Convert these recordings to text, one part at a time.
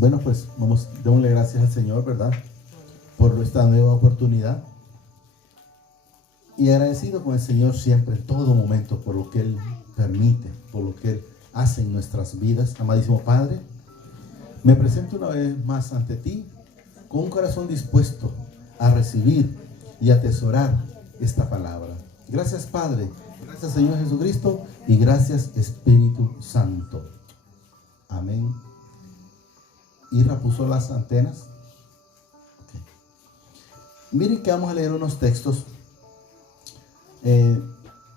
Bueno, pues démosle gracias al Señor, ¿verdad? Por esta nueva oportunidad. Y agradecido con el Señor siempre, en todo momento, por lo que Él permite, por lo que Él hace en nuestras vidas. Amadísimo Padre, me presento una vez más ante ti con un corazón dispuesto a recibir y atesorar esta palabra. Gracias, Padre. Gracias, Señor Jesucristo. Y gracias, Espíritu Santo. Amén. Irra puso las antenas. Okay. Miren que vamos a leer unos textos.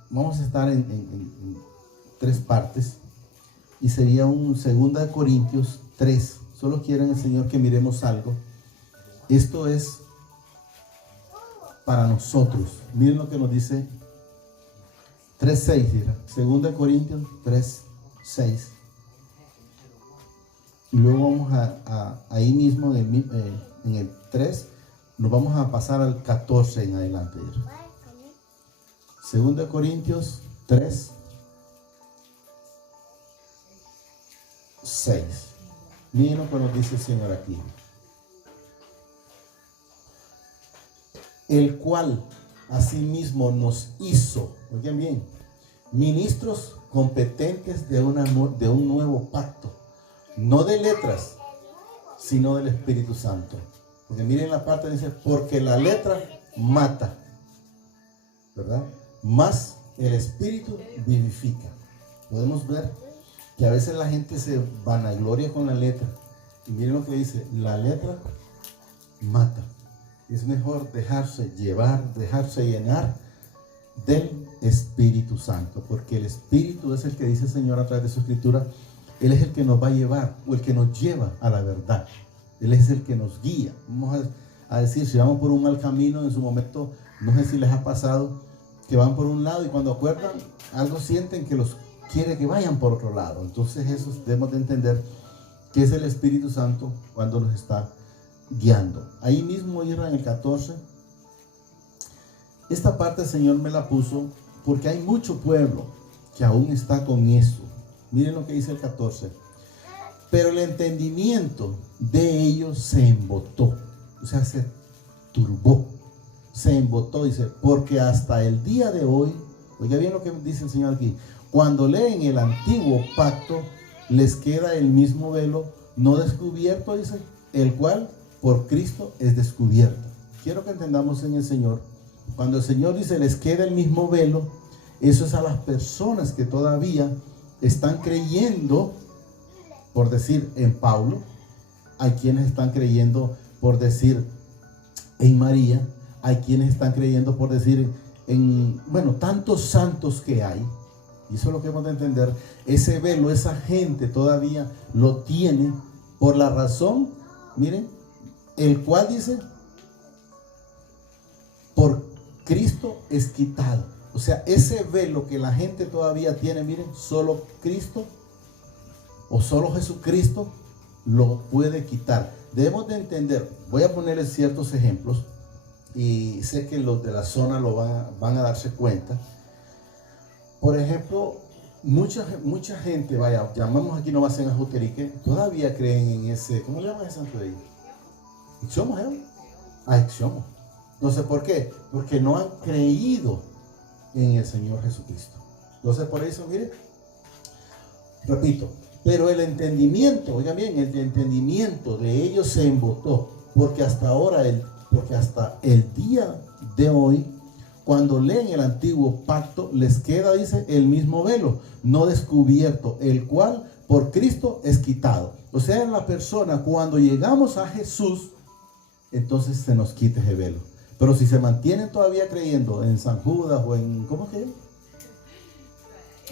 Vamos a estar en tres partes. Y sería un 2 Corintios 3. Solo quiero en el Señor que miremos algo. Esto es para nosotros. Miren lo que nos dice 3:6. 2 Corintios 3:6. Y luego vamos ahí mismo en el 3, nos vamos a pasar al 14 en adelante. 2 Corintios 3:6. Miren lo que nos dice el Señor aquí. El cual asimismo nos hizo, oigan bien, ministros competentes de un nuevo pacto. No de letras, sino del Espíritu Santo. Porque miren la parte dice, porque la letra mata, ¿verdad? Más el Espíritu vivifica. Podemos ver que a veces la gente se vanagloria con la letra. Y miren lo que dice, la letra mata. Es mejor dejarse llevar, dejarse llenar del Espíritu Santo. Porque el Espíritu es el que dice el Señor a través de su Escritura. Él es el que nos va a llevar, o el que nos lleva a la verdad. Él es el que nos guía. Vamos a decir, si vamos por un mal camino, en su momento, no sé si les ha pasado, que van por un lado y cuando acuerdan, algo sienten que los quiere que vayan por otro lado. Entonces eso debemos de entender que es el Espíritu Santo cuando nos está guiando. Ahí mismo ir en el 14. Esta parte el Señor me la puso porque hay mucho pueblo que aún está con eso. Miren lo que dice el 14. Pero el entendimiento de ellos se embotó. O sea, se turbó. Se embotó, dice, porque hasta el día de hoy, oiga bien lo que dice el Señor aquí, cuando leen el antiguo pacto, les queda el mismo velo no descubierto, dice, el cual por Cristo es descubierto. Quiero que entendamos en el Señor, cuando el Señor dice, les queda el mismo velo, eso es a las personas que todavía están creyendo, por decir, en Pablo. Hay quienes están creyendo, por decir, en María. Hay quienes están creyendo, por decir, bueno, tantos santos que hay. Y eso es lo que hemos de entender. Ese velo, esa gente todavía lo tiene por la razón, miren, el cual dice, por Cristo es quitado. O sea, ese velo que la gente todavía tiene, miren, solo Cristo o solo Jesucristo lo puede quitar. Debemos de entender, voy a ponerles ciertos ejemplos y sé que los de la zona lo van a darse cuenta. Por ejemplo, mucha gente, vaya, llamamos aquí nomás en Ajuterique, todavía creen en ese, ¿cómo le llaman ese santo de ahí? ¿Ixomo, Ixomo. No sé por qué, porque no han creído en el Señor Jesucristo. Entonces por eso, mire, repito, pero el entendimiento, oigan bien, el entendimiento de ellos se embotó, porque hasta el día de hoy, cuando leen el antiguo pacto, les queda, dice, el mismo velo, no descubierto, el cual por Cristo es quitado. O sea, en la persona, cuando llegamos a Jesús, entonces se nos quita ese velo. Pero si se mantienen todavía creyendo en San Judas o en, ¿cómo que?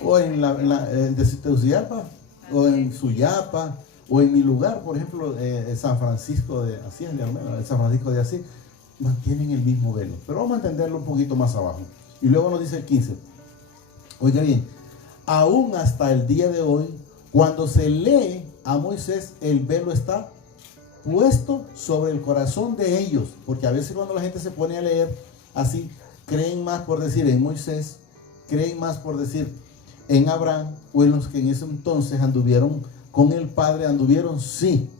O en de Tegucigalpa, o en Suyapa, o en mi lugar, por ejemplo, San Francisco de Asís, San Francisco de Asís, mantienen el mismo velo. Pero vamos a entenderlo un poquito más abajo. Y luego nos dice el 15. Oiga bien, aún hasta el día de hoy, cuando se lee a Moisés, el velo está puesto sobre el corazón de ellos, porque a veces cuando la gente se pone a leer así, creen más por decir en Moisés, creen más por decir en Abraham, o en los que en ese entonces anduvieron con el Padre, anduvieron sí,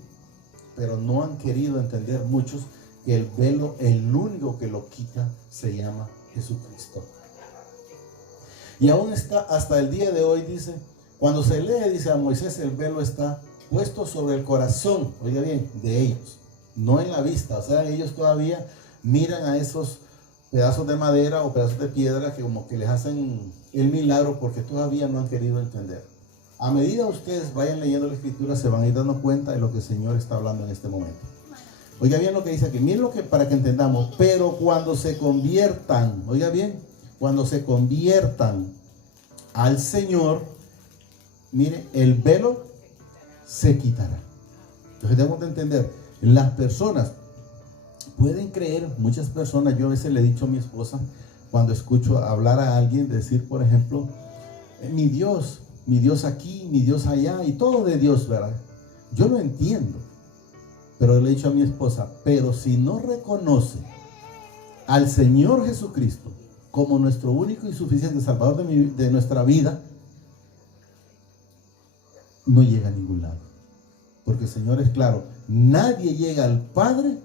pero no han querido entender muchos que el velo, el único que lo quita, se llama Jesucristo. Y aún está hasta el día de hoy, dice, cuando se lee, dice a Moisés, el velo está puesto sobre el corazón, oiga bien, de ellos, no en la vista. O sea, ellos todavía miran a esos pedazos de madera o pedazos de piedra que como que les hacen el milagro, porque todavía no han querido entender. A medida ustedes vayan leyendo la Escritura, se van a ir dando cuenta de lo que el Señor está hablando en este momento. Oiga bien lo que dice aquí, miren lo que, para que entendamos, pero cuando se conviertan, oiga bien, cuando se conviertan al Señor, mire, el velo se quitará. Entonces debemos de entender, las personas pueden creer, muchas personas, yo a veces le he dicho a mi esposa, cuando escucho hablar a alguien, decir, por ejemplo, mi Dios aquí, mi Dios allá, y todo de Dios, ¿verdad? Yo lo entiendo, pero le he dicho a mi esposa, pero si no reconoce al Señor Jesucristo como nuestro único y suficiente Salvador de nuestra vida, no llega a ningún lado. Porque el Señor es claro, nadie llega al Padre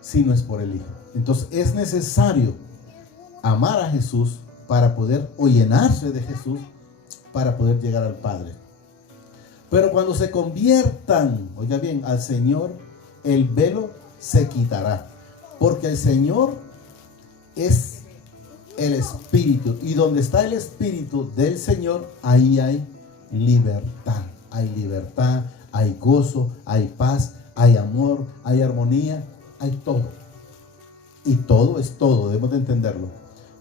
si no es por el Hijo. Entonces es necesario amar a Jesús para poder, o llenarse de Jesús, para poder llegar al Padre. Pero cuando se conviertan, oiga bien, al Señor, el velo se quitará. Porque el Señor es el Espíritu. Y donde está el Espíritu del Señor, ahí hay libertad. Hay libertad, hay gozo, hay paz, hay amor, hay armonía, hay todo. Y todo es todo, debemos de entenderlo.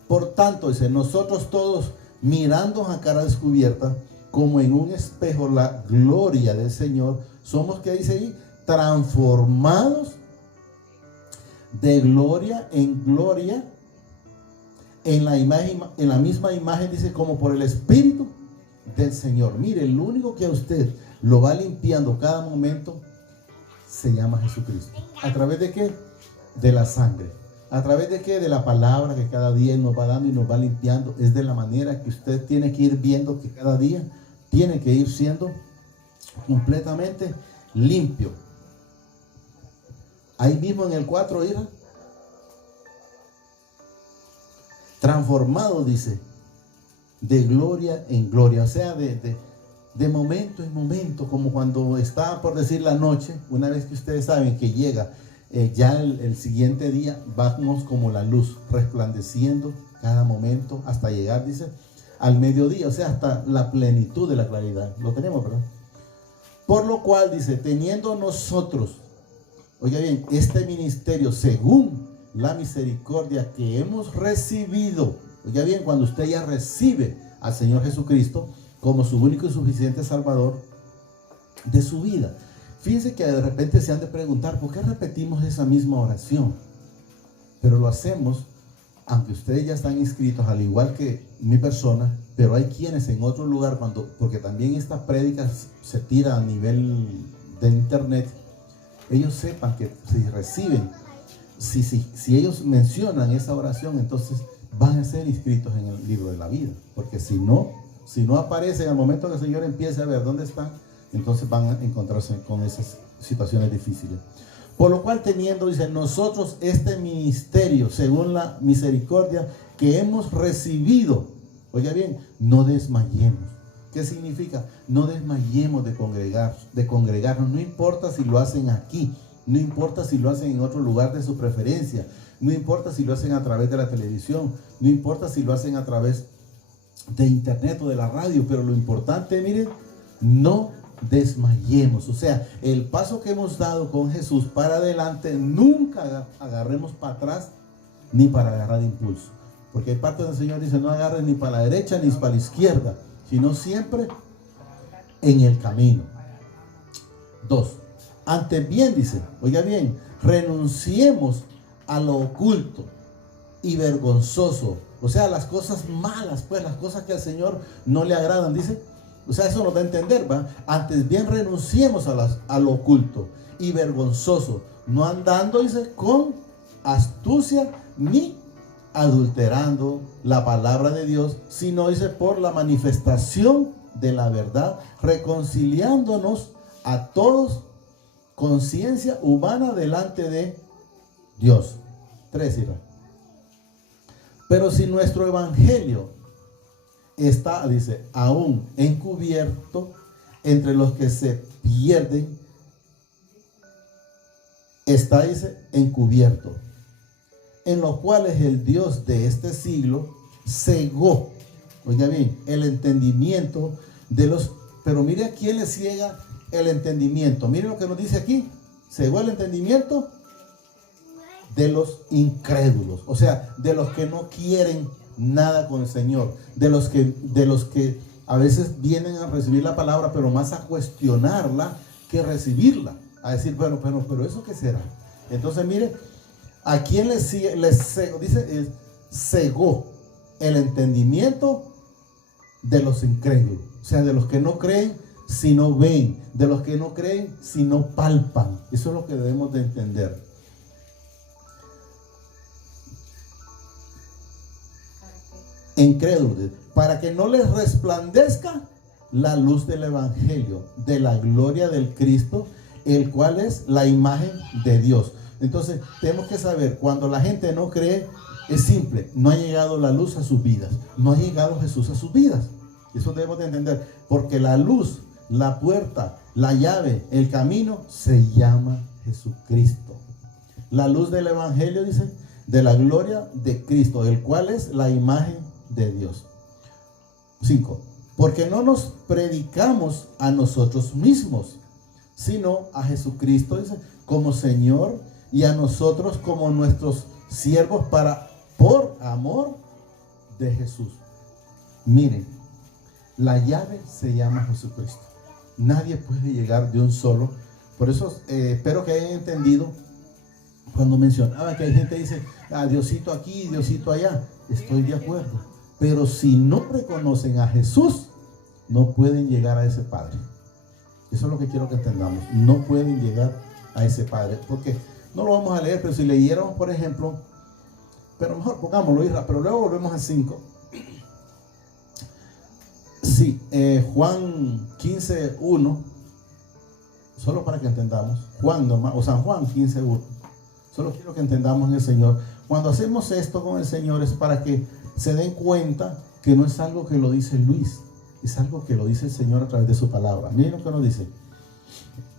Por tanto, dice, nosotros todos mirando a cara descubierta, como en un espejo, la gloria del Señor, somos, ¿qué dice ahí? Transformados de gloria en gloria, en la imagen, en la misma imagen, dice, como por el Espíritu del Señor. Mire, el único que a usted lo va limpiando cada momento se llama Jesucristo. ¿A través de qué? De la sangre. ¿A través de qué? De la palabra que cada día nos va dando y nos va limpiando. Es de la manera que usted tiene que ir viendo que cada día tiene que ir siendo completamente limpio. Ahí mismo en el 4, ¿ira? Transformado, dice, de gloria en gloria. O sea, de momento en momento, como cuando está por decir la noche, una vez que ustedes saben que llega ya el siguiente día, vamos como la luz resplandeciendo cada momento hasta llegar, dice, al mediodía, o sea, hasta la plenitud de la claridad. Lo tenemos, ¿verdad? Por lo cual, dice, teniendo nosotros, oiga bien, este ministerio según la misericordia que hemos recibido, oiga bien, cuando usted ya recibe al Señor Jesucristo como su único y suficiente Salvador de su vida. Fíjense que de repente se han de preguntar, ¿por qué repetimos esa misma oración? Pero lo hacemos, aunque ustedes ya están inscritos, al igual que mi persona, pero hay quienes en otro lugar, porque también esta prédica se tira a nivel de internet, ellos sepan que si reciben, si ellos mencionan esa oración, entonces van a ser inscritos en el libro de la vida. Porque si no aparece en el momento que el Señor empiece a ver dónde están, entonces van a encontrarse con esas situaciones difíciles. Por lo cual, teniendo, dice, nosotros este ministerio, según la misericordia que hemos recibido, oiga bien, no desmayemos. ¿Qué significa? No desmayemos de congregarnos. No importa si lo hacen aquí, no importa si lo hacen en otro lugar de su preferencia, no importa si lo hacen a través de la televisión, no importa si lo hacen a través de internet o de la radio, pero lo importante, miren, no desmayemos. O sea, el paso que hemos dado con Jesús para adelante, nunca agarremos para atrás ni para agarrar impulso, porque hay parte del Señor dice, no agarren ni para la derecha ni para la izquierda, sino siempre en el camino. 2. Antes bien, dice, oiga bien, renunciemos a lo oculto y vergonzoso, o sea, las cosas malas, pues las cosas que al Señor no le agradan, dice. O sea, eso nos da a entender, ¿va? Antes bien renunciemos a lo oculto y vergonzoso, no andando, dice, con astucia ni adulterando la palabra de Dios, sino, dice, por la manifestación de la verdad, reconciliándonos a todos conciencia humana delante de Dios. 3, Israel. Pero si nuestro evangelio está, dice, aún encubierto entre los que se pierden, está, dice, encubierto, en los cuales el Dios de este siglo cegó, oiga bien, el entendimiento de los, pero mire a quién le ciega el entendimiento. Mire lo que nos dice aquí, cegó el entendimiento de los incrédulos, o sea, de los que no quieren nada con el Señor, de los que a veces vienen a recibir la palabra, pero más a cuestionarla que recibirla, a decir, bueno, pero ¿eso qué será? Entonces, mire, ¿a quién le cegó? Dice, cegó el entendimiento de los incrédulos, o sea, de los que no creen si no ven, de los que no creen si no palpan. Eso es lo que debemos de entender. Incrédulos, para que no les resplandezca la luz del evangelio, de la gloria del Cristo, el cual es la imagen de Dios. Entonces, tenemos que saber, cuando la gente no cree, es simple, no ha llegado la luz a sus vidas, no ha llegado Jesús a sus vidas. Eso debemos de entender, porque la luz, la puerta, la llave, el camino, se llama Jesucristo. La luz del evangelio, dice, de la gloria de Cristo, el cual es la imagen de Dios. 5. Porque no nos predicamos a nosotros mismos, sino a Jesucristo, dice, como Señor, y a nosotros como nuestros siervos por amor de Jesús. Miren, la llave se llama Jesucristo. Nadie puede llegar de un solo. Por eso espero que hayan entendido cuando mencionaba que hay gente que dice, Diosito aquí, Diosito allá. Estoy de acuerdo. Pero si no reconocen a Jesús, no pueden llegar a ese Padre. Eso es lo que quiero que entendamos. No pueden llegar a ese Padre. Porque no lo vamos a leer, pero si leyéramos, por ejemplo, pero mejor pongámoslo, Isra, pero luego volvemos al 5. Sí, Juan 15:1, solo para que entendamos. San Juan 15:1. Solo quiero que entendamos en el Señor. Cuando hacemos esto con el Señor es para que se den cuenta que no es algo que lo dice Luis, es algo que lo dice el Señor a través de su palabra. Miren lo que nos dice.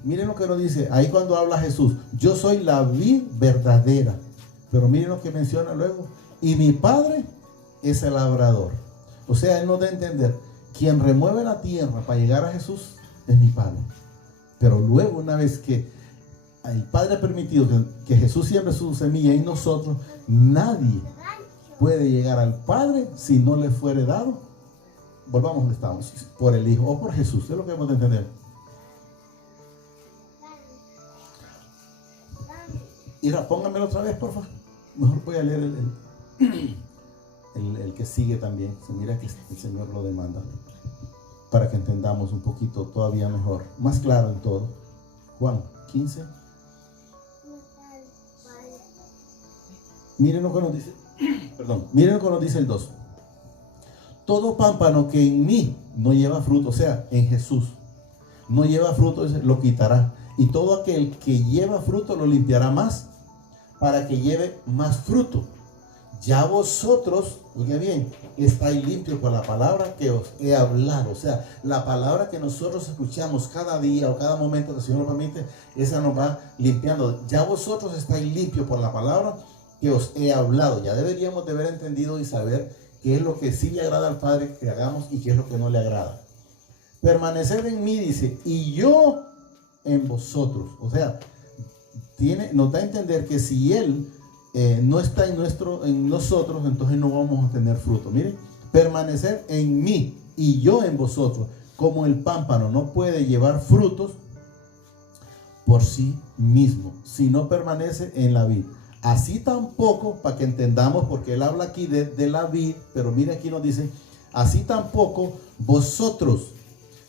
Miren lo que nos dice ahí cuando habla Jesús. Yo soy la vid verdadera. Pero miren lo que menciona luego. Y mi Padre es el labrador. O sea, Él nos da a entender, quien remueve la tierra para llegar a Jesús es mi Padre. Pero luego, una vez que el Padre ha permitido que Jesús siembre su semilla en nosotros, nadie puede llegar al Padre si no le fuere dado. Volvamos donde estamos, por el Hijo o por Jesús. Es lo que hemos de entender. Ira, póngamelo otra vez, por favor. Mejor voy a leer el que sigue también. Se mira que el Señor lo demanda, para que entendamos un poquito todavía mejor, más claro en todo. Juan 15. Miren lo que nos dice. Perdón, miren lo que nos dice el 2. Todo pámpano que en mí no lleva fruto, o sea, en Jesús no lleva fruto, lo quitará. Y todo aquel que lleva fruto lo limpiará más, para que lleve más fruto. Ya vosotros, oiga bien, estáis limpios por la palabra que os he hablado. O sea, la palabra que nosotros escuchamos cada día o cada momento que el Señor lo permite, esa nos va limpiando. Ya vosotros estáis limpios por la palabra que os he hablado. Ya deberíamos de haber entendido y saber qué es lo que sí le agrada al Padre que hagamos y qué es lo que no le agrada. Permaneced en mí, dice, y yo en vosotros. O sea, nos da a entender que si Él no está en nosotros, entonces no vamos a tener fruto. Miren, permanecer en mí y yo en vosotros. Como el pámpano no puede llevar frutos por sí mismo si no permanece en la vid, así tampoco, para que entendamos, porque él habla aquí de la vid, pero mire aquí nos dice, así tampoco vosotros,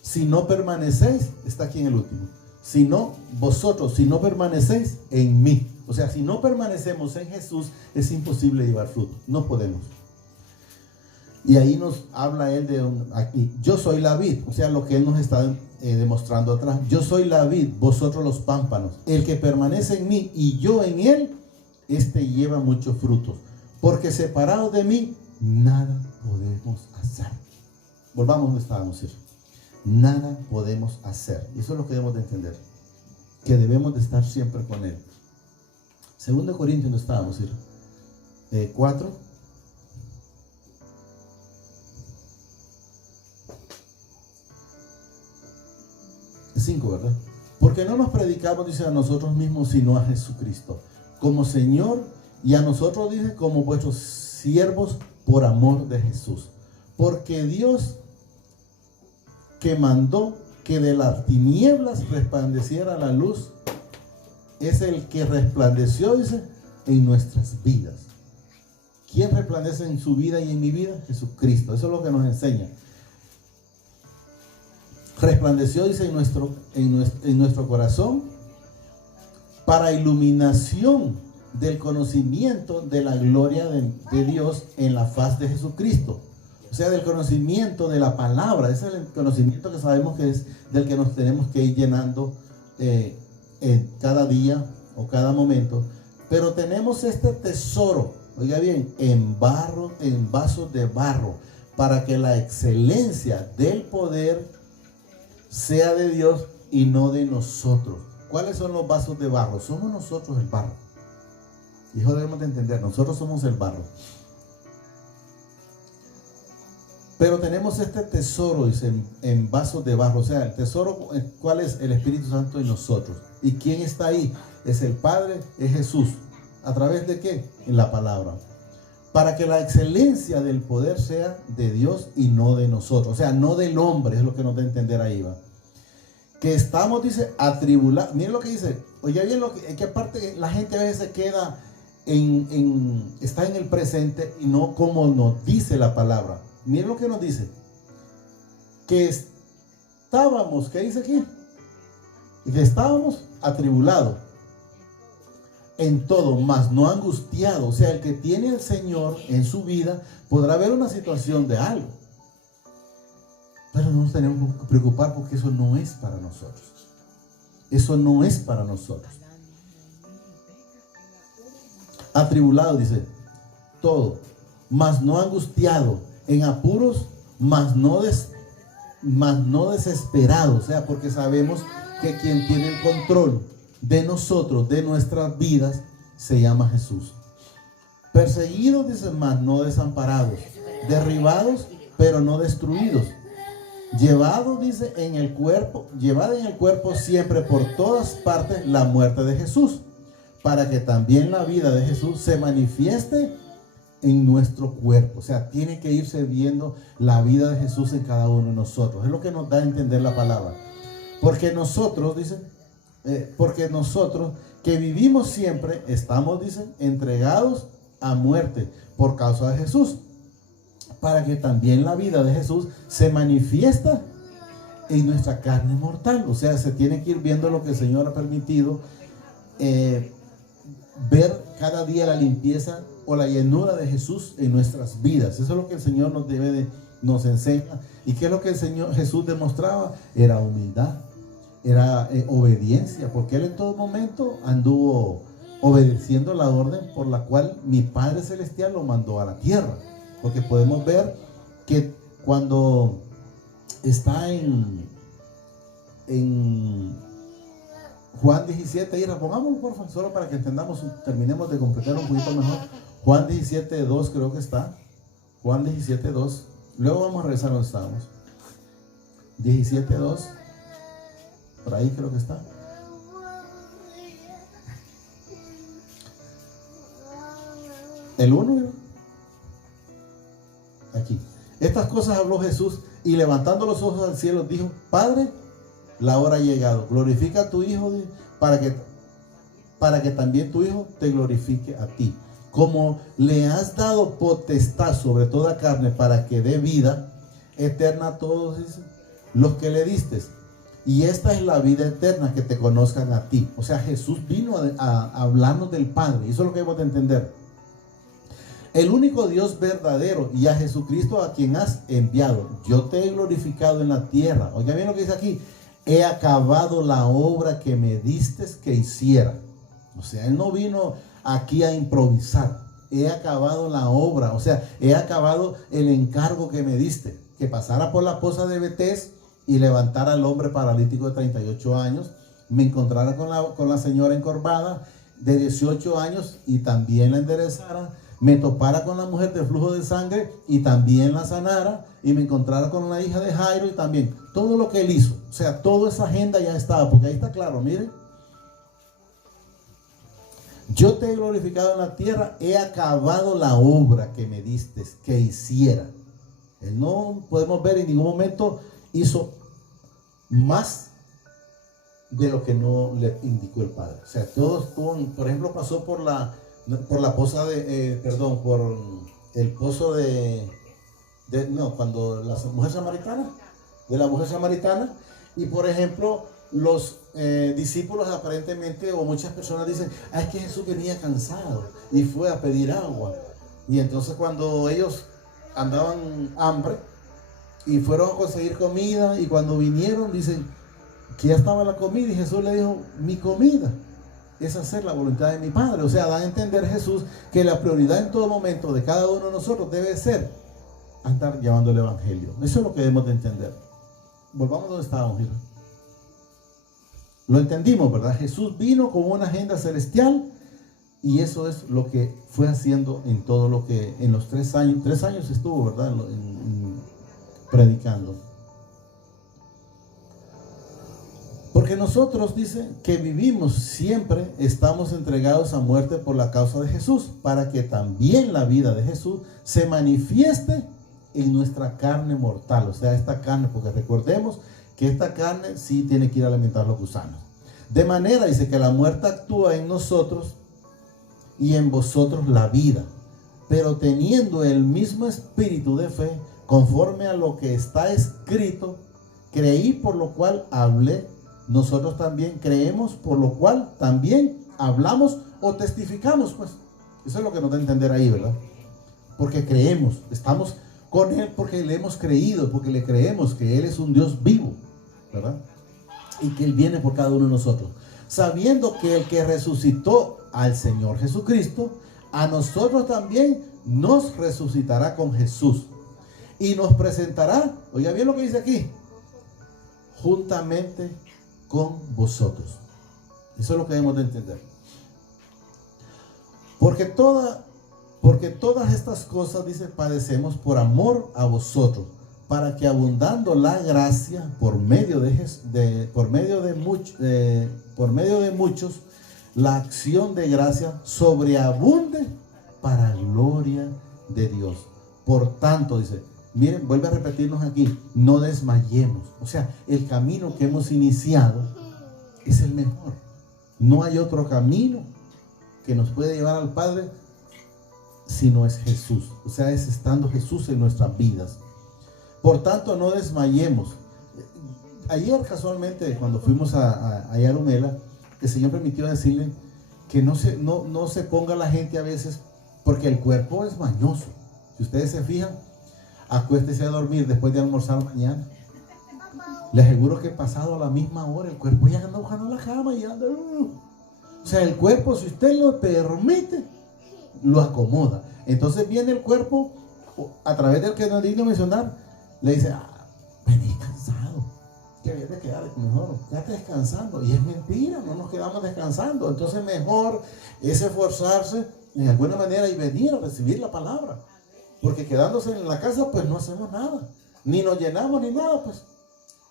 si no permanecéis, está aquí en el último, si no permanecéis en mí. O sea, si no permanecemos en Jesús, es imposible llevar fruto. No podemos. Y ahí nos habla él aquí. Yo soy la vid. O sea, lo que él nos está demostrando atrás, yo soy la vid, vosotros los pámpanos. El que permanece en mí y yo en él, este lleva muchos frutos. Porque separados de mí, nada podemos hacer. Volvamos donde estábamos, ¿sí? Nada podemos hacer. Y eso es lo que debemos de entender. Que debemos de estar siempre con él. 2 Corintios, ¿dónde estábamos, ¿sí? 4. 5, ¿verdad? Porque no nos predicamos, dice, a nosotros mismos, sino a Jesucristo, como Señor, y a nosotros, dice, como vuestros siervos por amor de Jesús. Porque Dios, que mandó que de las tinieblas resplandeciera la luz, es el que resplandeció, dice, en nuestras vidas. ¿Quién resplandece en su vida y en mi vida? Jesucristo. Eso es lo que nos enseña. Resplandeció, dice, en nuestro corazón, para iluminación del conocimiento de la gloria de Dios en la faz de Jesucristo. O sea, del conocimiento de la palabra. Ese es el conocimiento que sabemos que es del que nos tenemos que ir llenando cada día o cada momento. Pero tenemos este tesoro, oiga bien, en barro, en vasos de barro, para que la excelencia del poder sea de Dios y no de nosotros. ¿Cuáles son los vasos de barro? Somos nosotros el barro. Y eso debemos de entender, nosotros somos el barro. Pero tenemos este tesoro, dice, en vasos de barro. O sea, el tesoro, ¿cuál es? El Espíritu Santo en nosotros. ¿Y quién está ahí? Es el Padre, es Jesús. ¿A través de qué? En la palabra. Para que la excelencia del poder sea de Dios y no de nosotros. O sea, no del hombre, es lo que nos da a entender ahí, va. Que estamos, dice, atribulados. Miren lo que dice. Oye, bien lo que aparte la gente a veces se queda está en el presente y no como nos dice la palabra. Miren lo que nos dice. Que estábamos, ¿qué dice aquí? Que estábamos atribulados en todo, mas no angustiado. O sea, el que tiene al Señor en su vida podrá ver una situación de algo, pero no nos tenemos que preocupar, porque eso no es para nosotros. Eso no es para nosotros. Atribulado, dice, todo, mas no angustiado, en apuros, mas no desesperado. O sea, porque sabemos que quien tiene el control de nosotros, de nuestras vidas, se llama Jesús. Perseguidos, dice, mas no desamparados. Derribados, pero no destruidos. Llevados, dice, llevada en el cuerpo siempre por todas partes la muerte de Jesús, para que también la vida de Jesús se manifieste en nuestro cuerpo. O sea, tiene que irse viendo la vida de Jesús en cada uno de nosotros. Es lo que nos da a entender la palabra. Porque nosotros, dice, que vivimos siempre, estamos, dicen, entregados a muerte por causa de Jesús, para que también la vida de Jesús se manifiesta en nuestra carne mortal. O sea, se tiene que ir viendo lo que el Señor ha permitido, ver cada día la limpieza o la llenura de Jesús en nuestras vidas. Eso es lo que el Señor nos enseña. ¿Y qué es lo que el Señor Jesús demostraba? Era humildad. Era obediencia, porque Él en todo momento anduvo obedeciendo la orden por la cual mi Padre Celestial lo mandó a la tierra. Porque podemos ver que cuando está en Juan 17, y pongámoslo por favor, solo para que entendamos, terminemos de completar un poquito mejor. Juan 17, 2 creo que está. Juan 17, 2. Luego vamos a regresar a donde estábamos. 17, 2. Por ahí creo que está. El 1, aquí. Estas cosas habló Jesús, y levantando los ojos al cielo dijo: Padre, la hora ha llegado. Glorifica a tu Hijo, para que también tu Hijo te glorifique a ti. Como le has dado potestad sobre toda carne, para que dé vida eterna a todos los que le diste. Y esta es la vida eterna, que te conozcan a ti. O sea, Jesús vino a hablarnos del Padre. Y eso es lo que debemos de entender. El único Dios verdadero, y a Jesucristo a quien has enviado. Yo te he glorificado en la tierra. Oiga bien lo que dice aquí. he acabado la obra que me diste que hiciera. O sea, él no vino aquí a improvisar. He acabado la obra, o sea, he acabado el encargo que me diste, que pasara por la poza de Betés y levantara al hombre paralítico de 38 años, me encontrara con la señora encorvada de 18 años y también la enderezara, me topara con la mujer de flujo de sangre y también la sanara, y me encontrara con la hija de Jairo y también, todo lo que él hizo, o sea, toda esa agenda ya estaba, porque ahí está claro, miren. Yo te he glorificado en la tierra, he acabado la obra que me diste que hiciera. Él no podemos ver en ningún momento hizo más de lo que no le indicó el Padre. O sea, todos, por ejemplo, pasó por la poza por el pozo cuando la mujer samaritana, y por ejemplo, los discípulos aparentemente, o muchas personas dicen, es que Jesús venía cansado y fue a pedir agua. Y entonces cuando ellos andaban hambre y fueron a conseguir comida, y cuando vinieron dicen que ya estaba la comida, y Jesús le dijo, mi comida es hacer la voluntad de mi Padre. O sea, da a entender Jesús que la prioridad en todo momento de cada uno de nosotros debe ser andar llevando el evangelio. Eso es lo que debemos de entender. Volvamos donde estábamos, mira. Lo entendimos, ¿verdad? Jesús vino con una agenda celestial, y eso es lo que fue haciendo en todo lo que, en los 3 años estuvo, ¿verdad? Predicando. Porque nosotros, dice, que vivimos siempre, estamos entregados a muerte por la causa de Jesús, para que también la vida de Jesús se manifieste en nuestra carne mortal. O sea, esta carne, porque recordemos que esta carne sí tiene que ir a alimentar los gusanos. De manera, dice, que la muerte actúa en nosotros y en vosotros la vida, pero teniendo el mismo espíritu de fe, conforme a lo que está escrito, creí, por lo cual hablé. Nosotros también creemos, por lo cual también hablamos o testificamos, pues. Eso es lo que nos da a entender ahí, ¿verdad? Porque creemos, estamos con Él porque le hemos creído, porque le creemos que Él es un Dios vivo, ¿verdad? Y que Él viene por cada uno de nosotros. Sabiendo que el que resucitó al Señor Jesucristo, a nosotros también nos resucitará con Jesús. Y nos presentará, oiga bien lo que dice aquí, juntamente con vosotros. Eso es lo que debemos de entender. Porque todas estas cosas, dice, padecemos por amor a vosotros, para que abundando la gracia por medio de muchos, la acción de gracia sobreabunde para gloria de Dios. Por tanto, dice, miren, vuelve a repetirnos aquí, no desmayemos. O sea, el camino que hemos iniciado es el mejor. No hay otro camino que nos puede llevar al Padre si no es Jesús. O sea, es estando Jesús en nuestras vidas. Por tanto, no desmayemos. Ayer casualmente, cuando fuimos a Yarumela, el Señor permitió decirle que no se ponga la gente a veces, porque el cuerpo es mañoso. Si ustedes se fijan, acuéstese a dormir después de almorzar mañana. Les aseguro que pasado a la misma hora el cuerpo ya anda buscando la cama y anda. O sea, el cuerpo, si usted lo permite, lo acomoda. Entonces viene el cuerpo, a través del que no es digno mencionar, le dice, venís cansado, que vienes a quedar mejor, quédate descansando. Y es mentira, no nos quedamos descansando. Entonces mejor es esforzarse en alguna manera y venir a recibir la palabra. Porque quedándose en la casa, pues no hacemos nada. Ni nos llenamos ni nada, pues.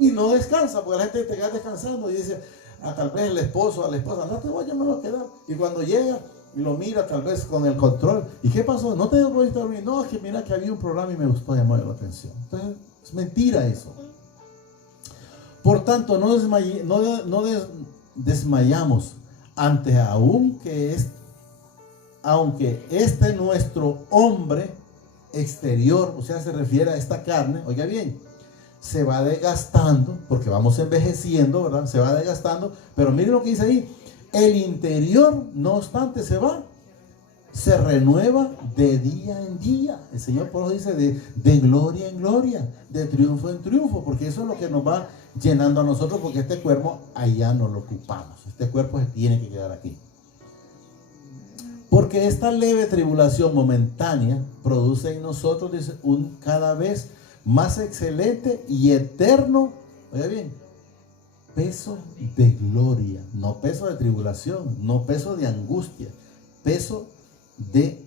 Y no descansa, porque la gente te queda descansando y dice, tal vez el esposo, a la esposa, no te voy a llamar a quedar. Y cuando llega y lo mira, tal vez con el control, ¿y qué pasó? No te voy a dormir. No, es que mira que había un programa y me gustó, llamar la atención. Entonces, es mentira eso. Por tanto, no desmayamos ante aunque nuestro hombre exterior, o sea, se refiere a esta carne, oiga bien, se va desgastando, porque vamos envejeciendo, ¿verdad? Se va desgastando, pero miren lo que dice ahí, el interior, no obstante, se va se renueva de día en día. El Señor por eso dice de gloria en gloria, de triunfo en triunfo, porque eso es lo que nos va llenando a nosotros, porque este cuerpo allá no lo ocupamos. Este cuerpo se tiene que quedar aquí. Porque esta leve tribulación momentánea produce en nosotros, dice, un cada vez más excelente y eterno, oiga bien, peso de gloria, no peso de tribulación, no peso de angustia, peso de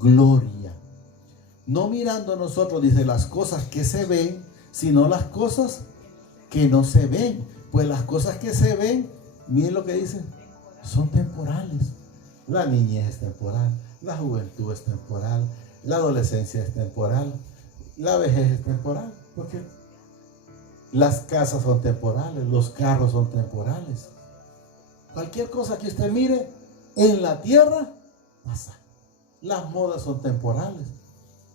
gloria. No mirando nosotros, dice, las cosas que se ven, sino las cosas que no se ven. Pues las cosas que se ven, miren lo que dice, son temporales. La niñez es temporal, la juventud es temporal, la adolescencia es temporal, la vejez es temporal, porque las casas son temporales, los carros son temporales. Cualquier cosa que usted mire en la tierra pasa. Las modas son temporales.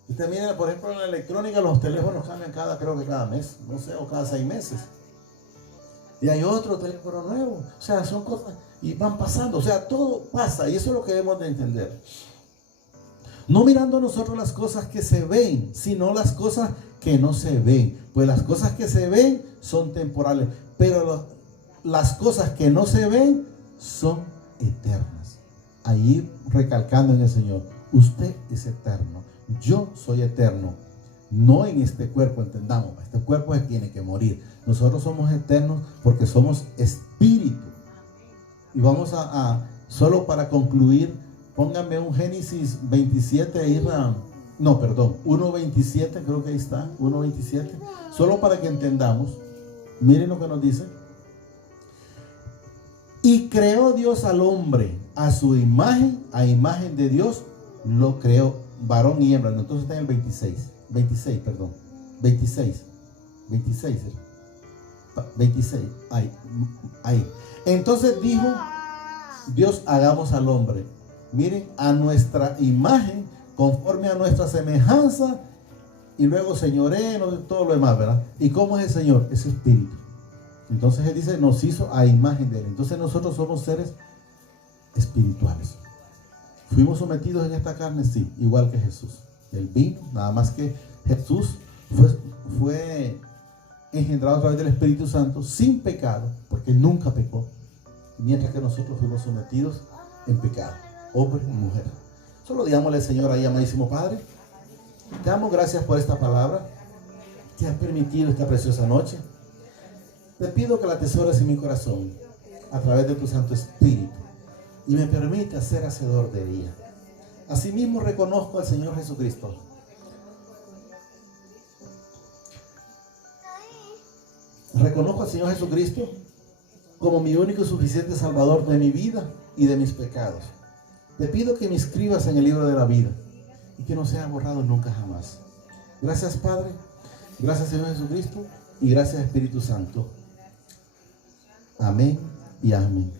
Usted mire, por ejemplo, en la electrónica, los teléfonos cambian creo que cada mes, no sé, o cada 6 meses. Y hay otro teléfono nuevo. O sea, son cosas y van pasando. O sea, todo pasa y eso es lo que debemos de entender. No mirando nosotros las cosas que se ven, sino las cosas que no se ven. Pues las cosas que se ven son temporales, pero las cosas que no se ven son eternas. Ahí recalcando en el Señor, usted es eterno, yo soy eterno. No en este cuerpo, entendamos, este cuerpo se tiene que morir. Nosotros somos eternos porque somos espíritu. Y vamos solo para concluir, pónganme un Génesis 27 ahí, no, perdón, 1.27, creo que ahí está, 1.27, solo para que entendamos. Miren lo que nos dice. Y creó Dios al hombre a su imagen, a imagen de Dios lo creó, varón y hembra. Entonces está en el 26, ahí. Entonces dijo Dios, hagamos al hombre, miren, a nuestra imagen, conforme a nuestra semejanza, y luego señorenos, todo lo demás, ¿verdad? ¿Y cómo es el Señor? Es espíritu. Entonces Él dice, nos hizo a imagen de Él. Entonces nosotros somos seres espirituales. Fuimos sometidos en esta carne, sí, igual que Jesús. Él vino, nada más que Jesús fue engendrado a través del Espíritu Santo sin pecado, porque Él nunca pecó, mientras que nosotros fuimos sometidos en pecado, hombre y mujer. Solo digámosle al Señor ahí, amadísimo Padre, te damos gracias por esta palabra que has permitido esta preciosa noche. Te pido que la atesores en mi corazón a través de tu Santo Espíritu y me permita ser hacedor de ella. Asimismo reconozco al Señor Jesucristo como mi único y suficiente Salvador de mi vida y de mis pecados. Te pido que me inscribas en el libro de la vida y que no sea borrado nunca jamás. Gracias, Padre. Gracias, Señor Jesucristo. Y gracias, Espíritu Santo. Amén y amén.